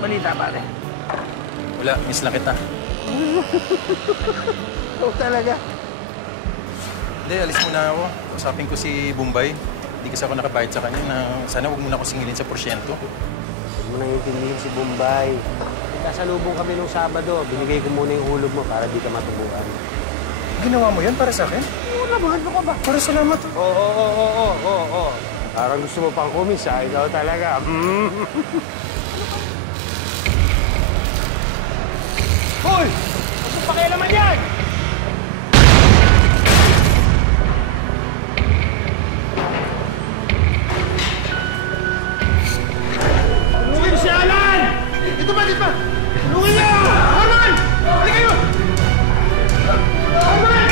balita, pare? Wala, miss lang kita. Oo talaga. Hindi, alis muna ako. Usapin ko si Bombay. Hindi kasi ako nakabayad sa kanya na sana huwag muna ako singilin sa porsyento. Huwag mo nang intindihin si Bombay. Kasalubong kami nung Sabado. Binigay ko muna yung hulog mo para di ka matubuan. Ginawa mo yan para sa akin? Oo naman, ano ka ba? Para salamat. Oo. Parang gusto mo pang kumis, ha? Ikaw talaga. Hoy! Huwag mo pakialaman yan! Tulungin si Alan! Dito ba? Tulungin niya! Arman! Hali kayo! Arman!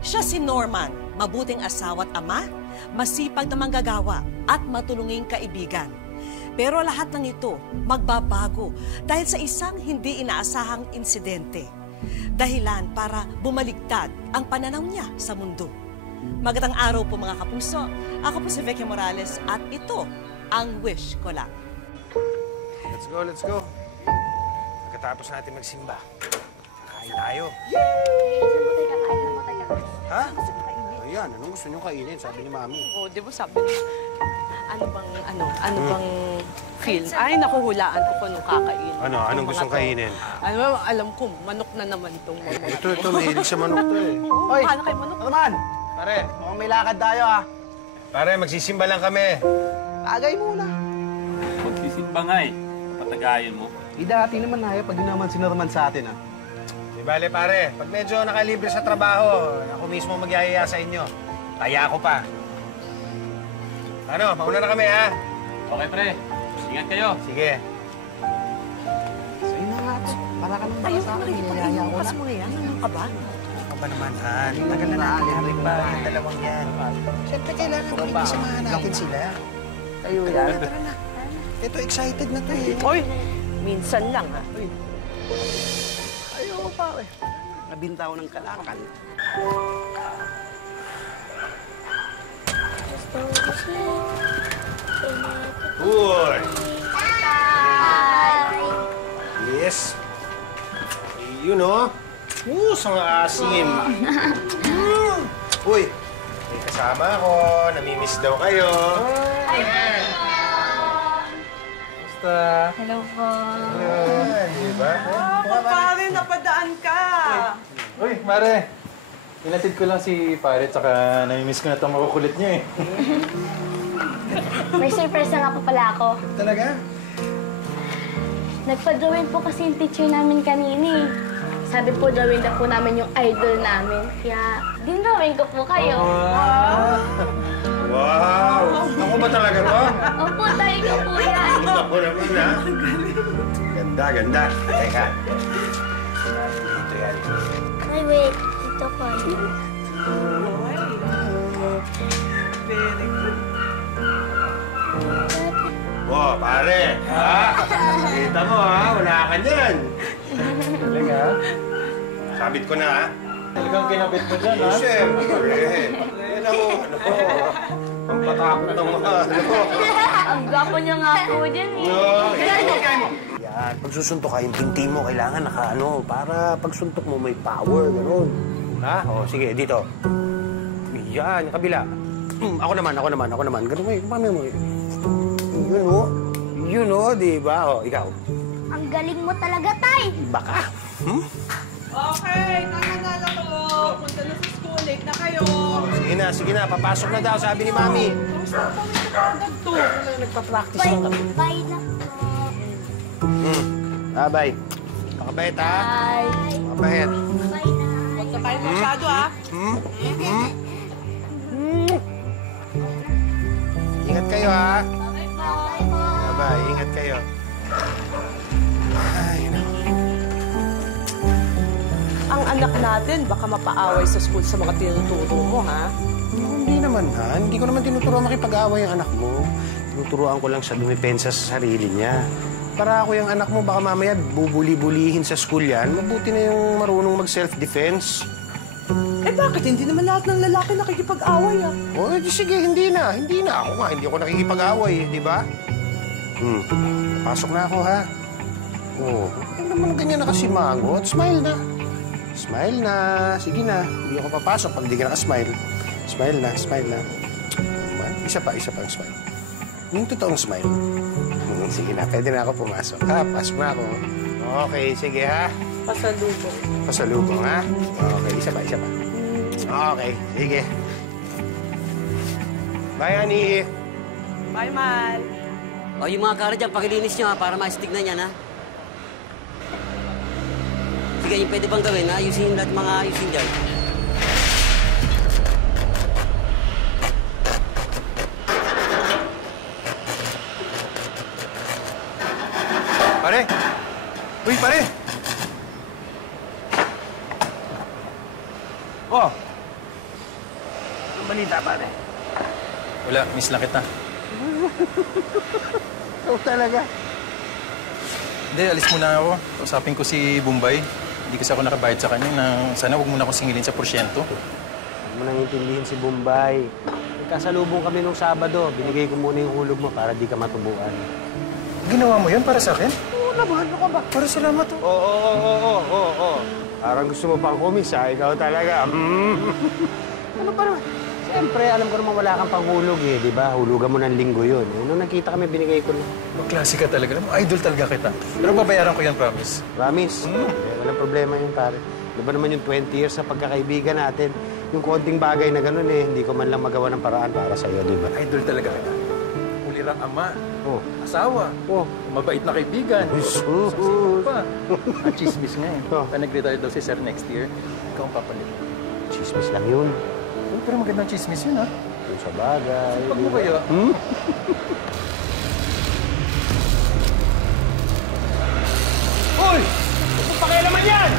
Siya si Norman, mabuting asawa at ama, masipag na manggagawa at matulunging kaibigan. Pero lahat ng ito magbabago dahil sa isang hindi inaasahang insidente. Dahilan para bumaligtad ang pananaw niya sa mundo. Magandang araw po mga kapuso. Ako po si Vicky Morales at ito ang Wish Ko Lang. Let's go. Pagkatapos natin magsimba, kain tayo. Ha? Ayan, anong gusto nyo kainin? Sabi ni Mami. Oo, di ba sabi niya, ano bang feel? Ay, nakuhulaan ko kung anong kakainin. Anong gustong kainin? Alam ko, manok na naman itong manok. Ito, mahilig sa manok to eh. Hoy! Paano kayo manok? Naman! Pare, mukhang may lakad tayo ah. Pare, magsisimba lang kami. Tagay muna. Magsisimba nga eh. Patagayan mo. Dati naman na pag yun naman sinurman sa atin ah. Di bale, pare, pag medyo nakalibre sa trabaho, ako mismo magyayaya sa inyo. Kaya ako pa. Ano, mauna na kami ha? Okay, pre. Ingat kayo. Sige. Sa'yo na nga. Para ka nang baka sa akin. Niyaya ko na. Mo na yan, ano ka ba? Ako ba naman, Han? Tagal na natin pa yung dalawang yan. Siyempre, kailangan ko rin samahan natin sila. Kayo yan. Tara na. Ito, excited na to eh. Hoy! Minsan lang ha. Uy. Ayaw pare. Nabinta ko ng kalakal. Uy! Yes. Yun o. Ang asim. Uy, may kasama ako. Namimiss daw kayo. Basta. Hello po. Di ba? Pare, napadaan ka. Uy, Mare. Inatid ko lang si Pare, tsaka namimiss ko na itong makukulit niya eh. May surprise na nga po pala ako. Talaga? Nagpa-drawing po kasi yung teacher namin kanina eh. Sabi po, drawing na po namin yung idol namin. Kaya, dinrawing ko po kayo. Wow! Ako ba talaga to? Opo, tayo ko po yan. Ako naman ha? Ganda. Teka. Dito yan. Ay, wait. Ito po. Very good. Wow, pare! Ha? Kita mo ha? Wala ka niyan. Talaga? Sabit ko na ha? Talagang kinabit mo dyan, ha? Siyempre. Yan ako. Ang patakot ng mga Ang gwapo niya nga po dyan eh. Yan, pag susuntok ka, yung binti mo, kailangan para pag suntok mo may power, gano'n. Ha? O, sige, dito. Yan, yung kabila. Ako naman. Ganun mo eh, paano mo eh? Yun o, di ba? O, ikaw. Ang galing mo talaga, Tay. Baka. Okay, nanganala ko. Punta na sa school. Late na kayo. Sige na. Papasok na daw, sabi ni Mami. Kamusta pa kami sa agad to? Nagpa-practice lang kami. Bye lang po. Bye. Makabait, ha? Bye. Makabait. Bye na. Huwag na tayo masyado ha. Ingat kayo, ha? Bye po. Bye. Ingat kayo. Ay, naku. Ang anak natin, baka mapaaway sa school sa mga tinuturo mo, ha? Hindi naman, ha? Hindi ko naman tinuturuan makipag-away ang anak mo. Tinuturuan ko lang siya dumipensa sa sarili niya. Para ako yung anak mo, baka mamaya bubuli-bulihin sa school yan. Mabuti na yung marunong mag-self-defense. Eh bakit? Hindi naman lahat ng lalaki nakikipag-away ah. O, sige, hindi na. Ako nga, hindi ako nakikipag-away, di ba? Pasok na ako, ha? Oo. Ano naman ganyan na kasi mangot? Smile na. Smile na. Sige na. Hindi ako papasok pag di ka nakasmile. Smile na. Isa pa ang smile. Yung totoong smile. Sige na, pwede na ako pumasok. Ha, pasok na ako. Okay, sige, ha? Pasalubong, ha? Okay, isa pa. Okay, sige. Bye, honey. Bye, Mal. O, yung mga kara dyan, pakilinis nyo ha, para ma-stick na yan ha. Sige, yung pwede bang gawin ha? Ayusin yung lahat mga ayusin dyan. Pare! Uy, pare! Oh! Ang balita, pare. Wala, miss lang kita. Ikaw talaga. Hindi, alis muna ako. Usapin ko si Bombay. Hindi kasi ako nakabayad sa kanya na sana huwag muna akong singilin sa porsyento. Huwag mo nang intindihin si Bombay. Nagkasalubong kami nung Sabado. Binigay ko muna yung hulog mo para di ka matubuan. Ginawa mo yun para sa akin? Oo naman, ano ka ba? Para salamat to. Oo. Parang gusto mo pang kumisa, ikaw talaga. Ano pa naman? Siyempre, alam ko naman wala kang panghulog eh, di ba? Hulugan mo ng linggo yun. Nung nakita kami, binigay ko na. Klase ka talaga. Idol talaga kita. Pero babayaran ko yan, promise. Promise? Walang problema yun, pare. Di ba naman yung 20 years sa pagkakaibigan natin? Yung konting bagay na gano'n eh, hindi ko man lang magawa ng paraan para sa'yo, di ba? Idol talaga kita. Ulirang ama. Oh. Asawa. Oh. Mabait na kaibigan. Sino pa? Ang chismis nga eh. Oh. Pag nag-retire daw si Sir next year, ikaw ang papalit. Chismis lang yun. Oh, pero magandang chismis yun, ha? Yung sa bagay. Pag mo kayo. Hoy! Ano pakialaman yan?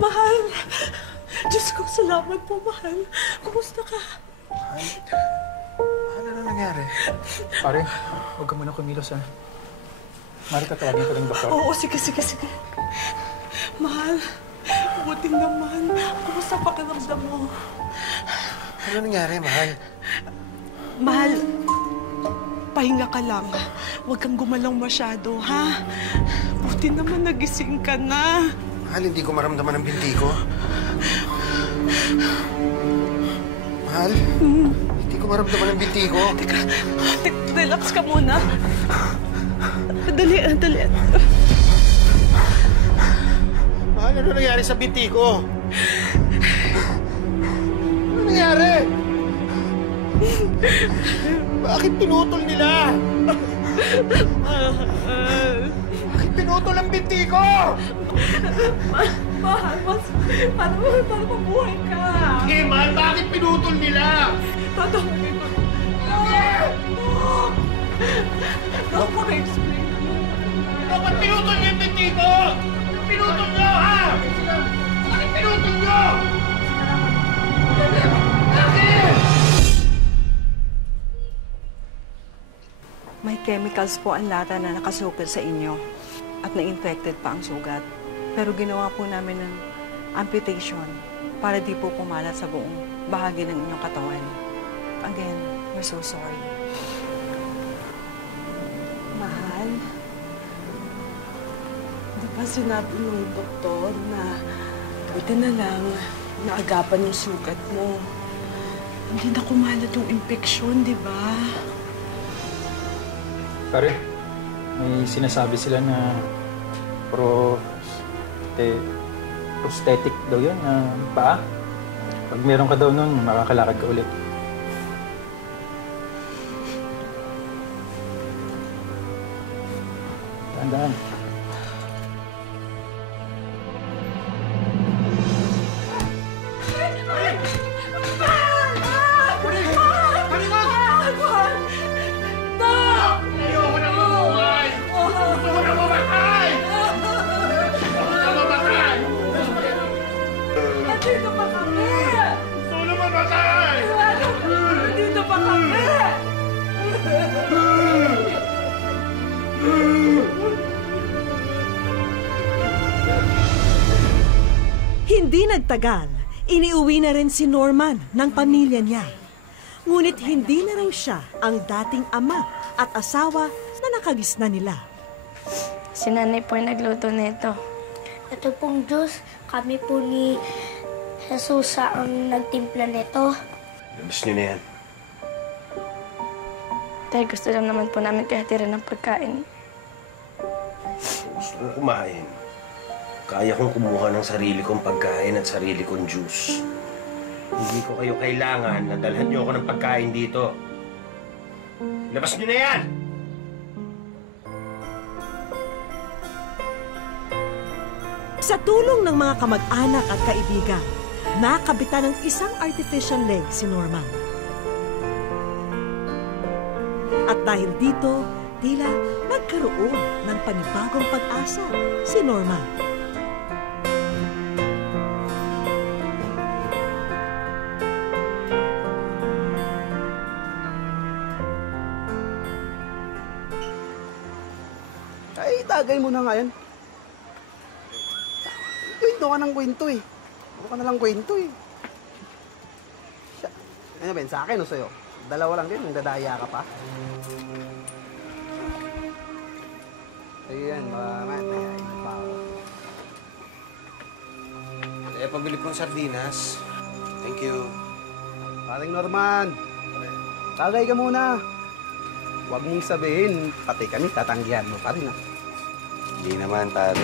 Mahal! Diyos ko, salamat po, mahal. Kumusta ka? Ano na nangyari? Pare, huwag ka muna kumilos, ha? Mari, tatawagin ko ng doktor. Oo, sige. Mahal, buti naman. Kumusta pakiramdam mo? Ano nangyari, mahal? Mahal, pahinga ka lang. Huwag kang gumalaw masyado, ha? Buti naman nagising ka na. Mahal, hindi ko maramdaman ang binti ko. Mahal, hindi ko maramdaman ang binti ko. Teka, relax ka muna. Dali. Mahal, ano nangyari sa binti ko? Ano nangyari? Bakit pinutol nila? Bakit pinutol ang binti ko? Mahal, para mabuhay ka. Sige, mahal, bakit pinutol nila? Tatawagin ko. Napaka-explain. Bakit pinutol niyo yung binti ko? Pinutol niyo, ha? Bakit pinutol niyo? Bakit? May chemicals po ang lata na nakasukil sa inyo at na-infected pa ang sugat. Pero ginawa po namin ng amputation para di po pumalat sa buong bahagi ng inyong katawan. Again, we're so sorry. Mahal, di ba sinabi ng doktor na buti na lang naagapan yung sugat mo. Hindi na kumalat yung infeksyon, di ba? Pare, May sinasabi sila na prosthetic daw yun, na paa. Pag meron ka daw nun, makakalakad ka ulit. Tandaan. Hindi nagtagal, iniuwi na rin si Norman ng pamilya niya. Ngunit hindi na raw siya ang dating ama at asawa na nakagisna nila. Si nanay po yung nagluto nito. Ito pong juice, kami po ni Jesus ang nagtimpla nito. Labas nyo na yan. Dahil gusto lang naman po namin kahatiran ng pagkain. Gusto kong kumain. Kaya kong kumuha ng sarili kong pagkain at sarili kong juice. Hindi ko kayo kailangan na dalhan nyo ako ng pagkain dito. Labas nyo na yan! Sa tulong ng mga kamag-anak at kaibigan, nakabitan ng isang artificial leg si Norman. At dahil dito, tila nagkaroon ng panibagong pag-asa si Norman. Ay, tagay mo na nga yan. Kwento ka ng kwento eh. Ano ka nalang kwento eh. Ano Ben, sa akin o sa'yo? Dalawa lang din, nang dadaya ka pa. Ayan, mamaya, dayain pa ako. Pabili kong sardinas. Thank you. Paring Norman, tagay ka muna. Huwag mong sabihin, pati kami tatanggihan mo pa rin ah. Hindi naman, pare.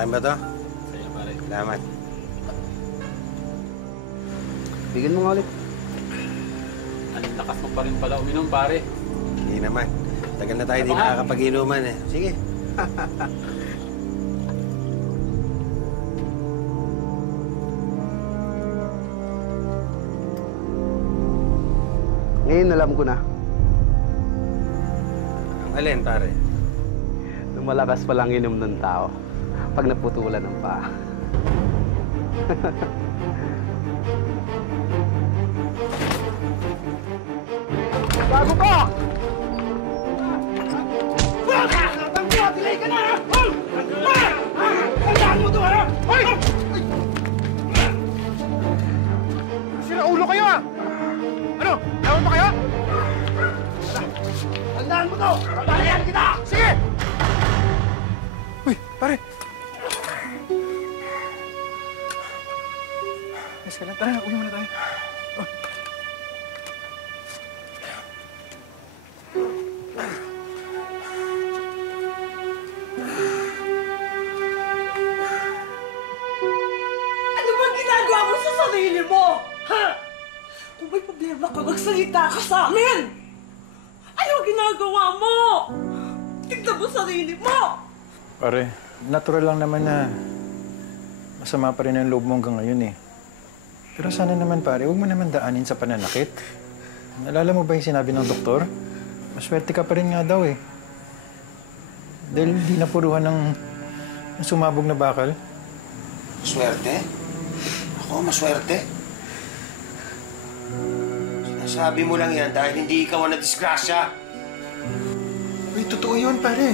Ayan ba to? Sa'yo, pare. Salamat. Bigyan mo nga ulit. Anong lakas mo pa rin pala uminom, pare? Hindi naman. Tagal na tayo di nakakapag-inuman eh. Sige. Ngayon alam ko na. Ang alin, pare? Lumalakas palang inom ng tao pag naputulan ng paa. Bago ka! Baka! Tanggo! Delay ka na! Tandaan mo to, ha? Hoy! Sira ulo kayo, ha? Ano? Ewan pa kayo? Tandaan mo to! Babalayan kita! Sige! Uy, pare! Sige lang, tara, uwi muna tayo. Oh. Ano bang ginagawa mo sa sarili mo? Ha? Kung may problema ka, magsalita ka sa amin! Ano ang ginagawa mo? Tignan mo sarili mo! Pare, natural lang naman na masama pa rin ang loob mo hanggang ngayon eh. Pero sana naman pare, huwag mo naman daanin sa pananakit. Nalala mo ba yung sinabi ng doktor? Maswerte ka pa rin nga daw eh. Dahil hindi napuruhan ng sumabog na bakal. Maswerte? Ako, maswerte? Sinasabi mo lang yan dahil hindi ikaw ang nadisgrasya. Uy, totoo yun pare.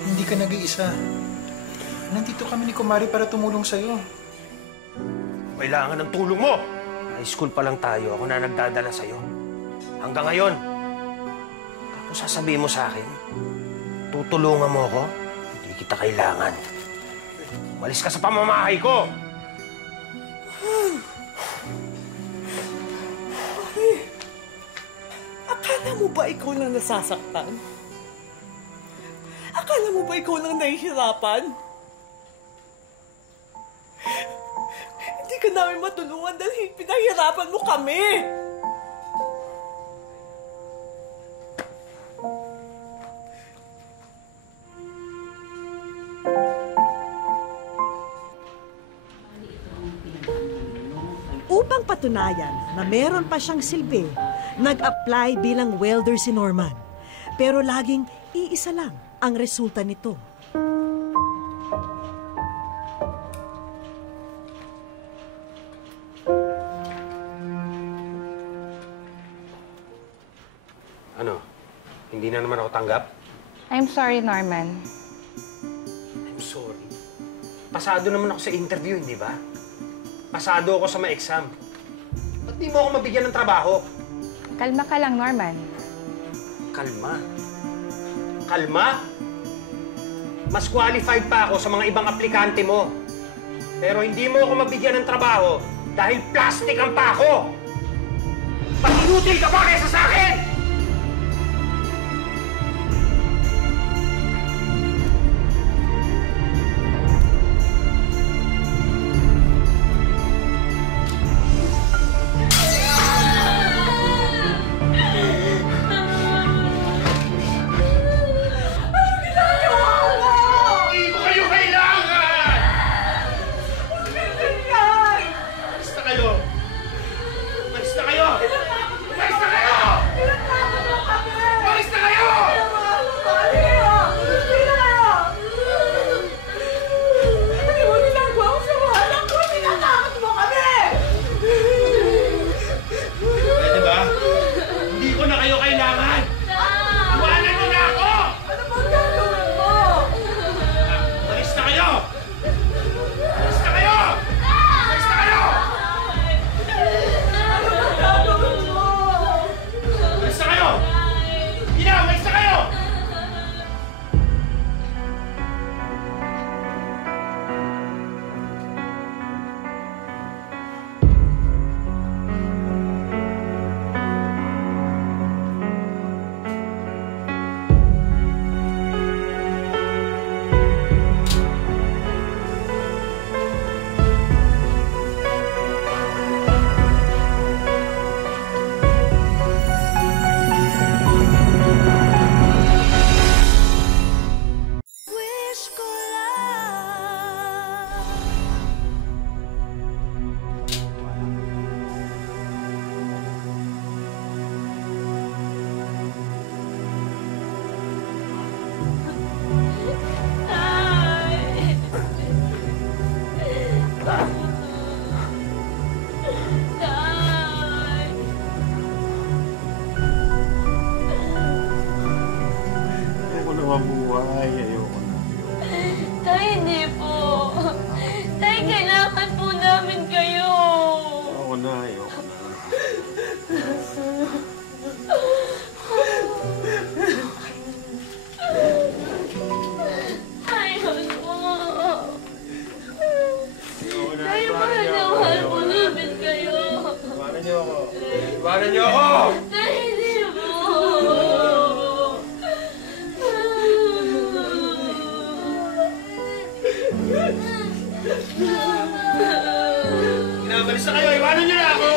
Hindi ka nag-iisa. Nandito kami ni Kumari para tumulong sa'yo. Kailangan ng tulong mo! High school pa lang tayo, ako na nagdadala sa'yo. Hanggang ngayon. Tapos sasabihin mo sa akin, tutulungan mo ako? Hindi kita kailangan. Umalis ka sa pamamahay ko! ba ikaw lang nasasaktan? Akala mo ba ikaw lang nahihirapan? Hindi ka namin matulungan dahil pinahirapan mo kami! Upang patunayan na meron pa siyang silbi, nag-apply bilang welder si Norman. Pero laging iisa lang ang resulta nito. Ano? Hindi na naman ako tanggap? I'm sorry, Norman. I'm sorry. Pasado naman ako sa interview, hindi ba? Pasado ako sa mga exam. Ba't di mo ako mabigyan ng trabaho? Kalma ka lang, Norman. Kalma? Kalma? Mas qualified pa ako sa mga ibang aplikante mo. Pero hindi mo ako mabigyan ng trabaho dahil plastic ang pako! Pag-inutil ka ba kaysa sa akin? mabuhay. Ayoko na. Tay, hindi po. Tay, kailangan po namin kayo. Ayoko na, ayoko na. Ayun po. Tay, mahal na mahal po namin kayo. Iwanan niyo ako. Iwanan niyo ako! Tay, hindi po. Pinakalis na kayo! Iwanan niyo na ako!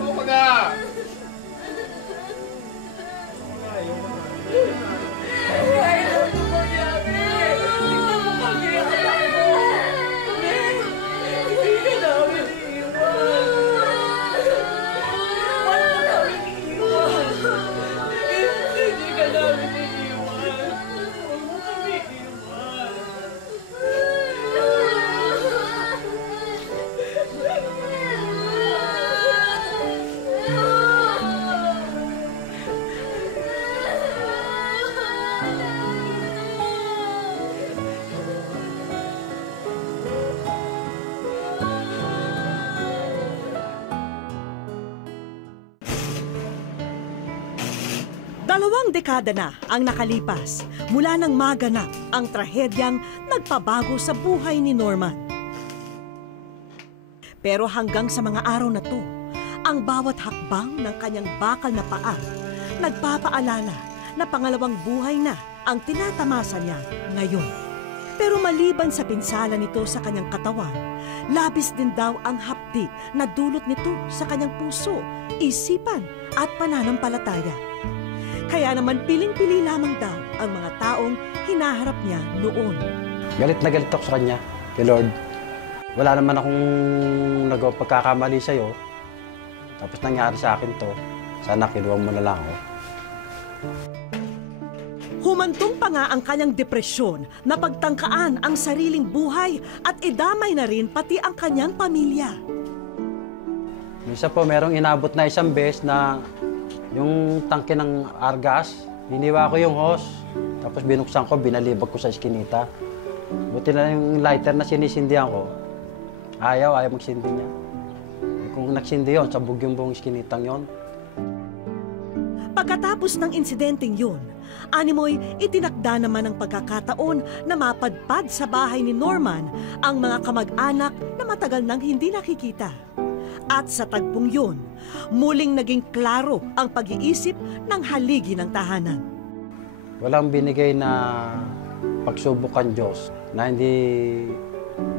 Ako maga! Dalawang dekada na ang nakalipas mula nang maganap ang trahedyang nagpabago sa buhay ni Norman. Pero hanggang sa mga araw na to, ang bawat hakbang ng kanyang bakal na paa Nagpapaalala na pangalawang buhay na ang tinatamasa niya ngayon. Pero maliban sa pinsala nito sa kanyang katawan, labis din daw ang hapdi na dulot nito sa kanyang puso, isipan at pananampalataya. Kaya naman piling-pili lamang daw ang mga taong hinaharap niya noon. Galit na galit ako sa kanya, kay Lord. Wala naman akong nagawang pagkakamali sa'yo. Tapos nangyari sa akin to. Sana kinuha mo na lang ako. Humantong pa nga ang kanyang depresyon na pagtangkaan ang sariling buhay at idamay na rin pati ang kanyang pamilya. Minsan po, merong inabot na isang beses na yung tangke ng argas, hiniwa ko yung hose. Tapos binuksan ko, binalibag ko sa iskinita. Buti na yung lighter na sinisindihan ko, ayaw magsindi niya. Kung nagsindi yun, sabog yung buong iskinitang yun. Pagkatapos ng insidenteng yun, animoy itinakda naman ang pagkakataon na mapadpad sa bahay ni Norman ang mga kamag-anak na matagal nang hindi nakikita. At sa tagpong yun, muling naging klaro ang pag-iisip ng haligi ng tahanan. Walang binigay na pagsubok ang Diyos na hindi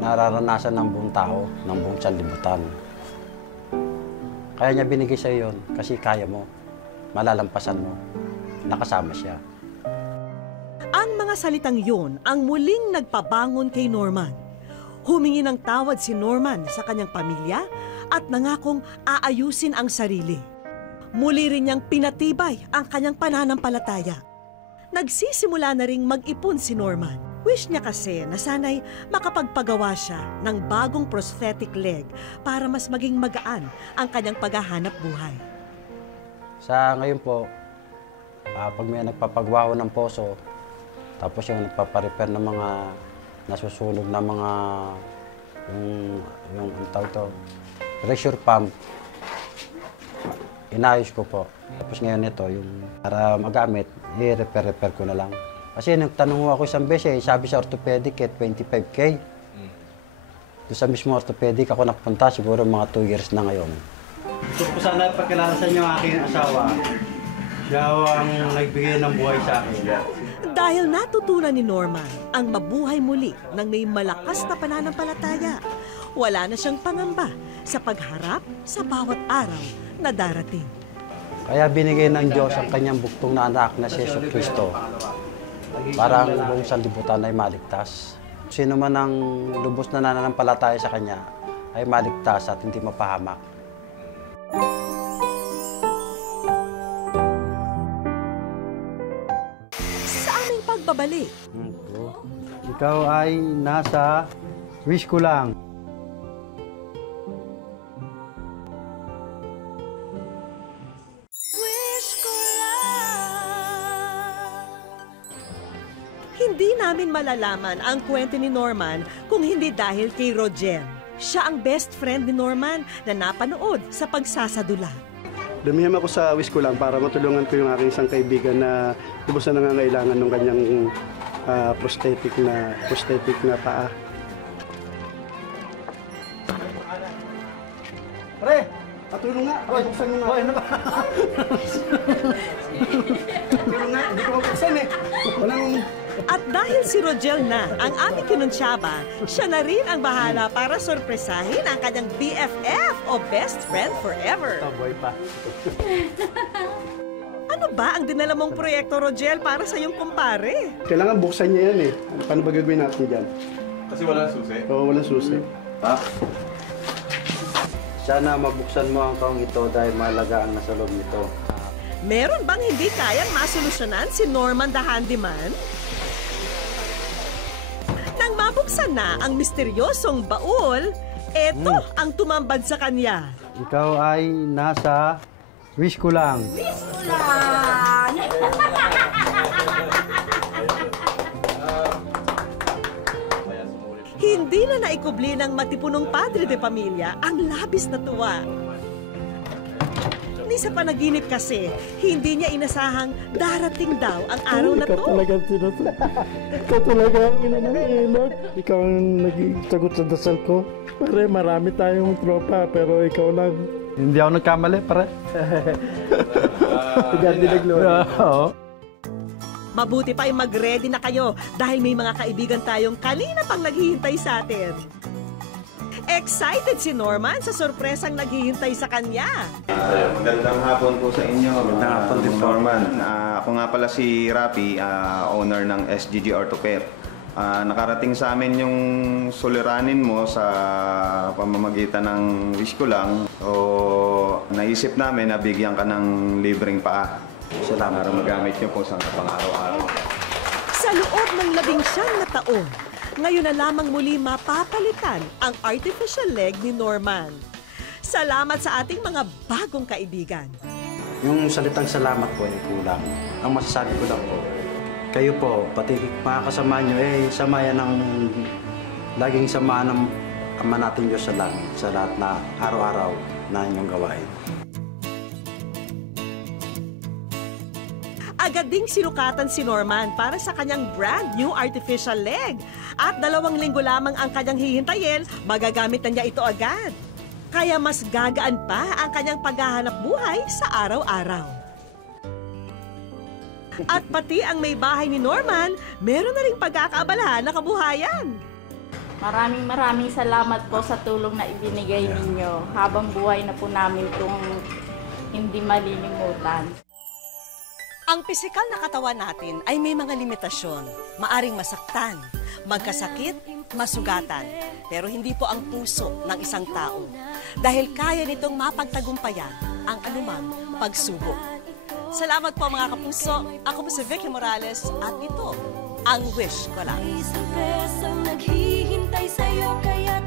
nararanasan ng buong tao, ng buong sanlibutan. Kaya niya binigay sa yun kasi kaya mo, malalampasan mo, nakasama siya. Ang mga salitang yun ang muling nagpabangon kay Norman. Humingi ng tawad si Norman sa kanyang pamilya at nangakong aayusin ang sarili. Muli rin niyang pinatibay ang kanyang pananampalataya. Nagsisimula na ring mag-ipon si Norman. Wish niya kasi na sana'y makapagpagawa siya ng bagong prosthetic leg para mas maging magaan ang kanyang paghahanap buhay. Sa ngayon po, pag may nagpapagawa ng poso, tapos yung nagpaparepair ng mga nasusunog na mga yung tawag to, pressure pump, inayos ko po. Tapos ngayon ito, yung para magamit, i-repair ko na lang. Kasi nagtanong ako isang beses, sabi sa orthopedic, 25K. Doon sa mismo orthopedic ako napunta, siguro mga 2 years na ngayon. Gusto ko sana pagkilala sa inyo ang aking asawa. Siya ang nagbigay ng buhay sa akin. Dahil natutunan ni Norman ang mabuhay muli ng may malakas na pananampalataya, wala na siyang pangamba sa pagharap sa bawat araw na darating. Kaya binigay ng Diyos ang kanyang buktong na anak na si Jesucristo para ang buong sanlibutan ay maligtas. Sino man ang lubos na nananampalataya sa kanya ay maligtas at hindi mapahamak. Sa aming pagbabalik, ikaw ay nasa wish ko lang. hindi namin malalaman ang kwento ni Norman kung hindi dahil kay Rogel. Siya ang best friend ni Norman na napanood sa pagsasadula. Dumihim ako sa wish ko lang para matulungan ko yung aking isang kaibigan na lubos na nangangailangan ng kanyang prosthetic na paa. Pre, patulong nga. Buksan mo nga. Ano ba? Patulong nga. Hindi ko mabuksan eh. Walang... At dahil si Rogel na ang aming kinunsyaba, siya na rin ang bahala para sorpresahin ang kanyang BFF o best friend forever. Taboy pa. Ano ba ang dinala mong proyekto, Rogel, para sa iyong kumpare? Kailangan buksan niya yan eh. Paano ba gagawin natin dyan? Kasi walang susi? Oo, walang susi. Sana mabuksan mo ang kaong ito dahil mahalaga ang nasa loob nito. Meron bang hindi kayang masolusyonan si Norman the Handyman? Nang mabuksan na ang misteryosong baul, eto ang tumambad sa kanya. Ikaw ay nasa wish ko lang. Wish ko lang! Hindi na naikubli ng matipunong padre de pamilya ang labis na tuwa. Ni sa panaginip kasi, hindi niya inasahang darating daw ang araw na to. Ikaw talaga ang ina ng ilog. Ikaw ang naging sagot sa dasal ko. Pare, marami tayong tropa, pero ikaw lang Hindi ako nagkamali, pare. Dinig Oo. Mabuti pa ay mag-ready na kayo dahil may mga kaibigan tayong kanina pang naghihintay sa atin. Excited si Norman sa sorpresang naghihintay sa kanya. Magandang hapon po sa inyo. Magandang hapon din po. Norman. Ako nga pala si Rapi, owner ng SGG Orthopet. Nakarating sa amin yung suliranin mo sa pamamagitan ng wish ko lang. So, naisip namin na bigyan ka ng libreng paa. Salamat. Para magamit nyo po sa pang-araw-araw. Sa loob ng 19 na taon, ngayon na lamang muli mapapalitan ang artificial leg ni Norman. Salamat sa ating mga bagong kaibigan. Yung salitang salamat po ay kulang. Ang masasabi ko lang po, kayo po, pati mga kasama nyo, samayan ng laging samahan ng Ama natin Diyos sa langit sa lahat na araw-araw na inyong gawain. Agad ding sinukatan si Norman para sa kanyang brand new artificial leg. At 2 linggo lamang ang kanyang hihintayin, magagamit na niya ito agad. Kaya mas gagaan pa ang kanyang paghahanap buhay sa araw-araw. At pati ang may bahay ni Norman, meron na ring pagkakaabalahan na kabuhayan. Maraming salamat po sa tulong na ibinigay ninyo. Habang buhay na po namin itong hindi malilimutan. Ang pisikal na katawan natin ay may mga limitasyon. Maaring masaktan, magkasakit, masugatan. Pero hindi po ang puso ng isang tao. Dahil kaya nitong mapagtagumpayan ang anumang pagsubok. Salamat po mga kapuso. Ako po si Vicky Morales at ito ang Wish Ko Lang. Isang presang naghihintay sa'yo kaya't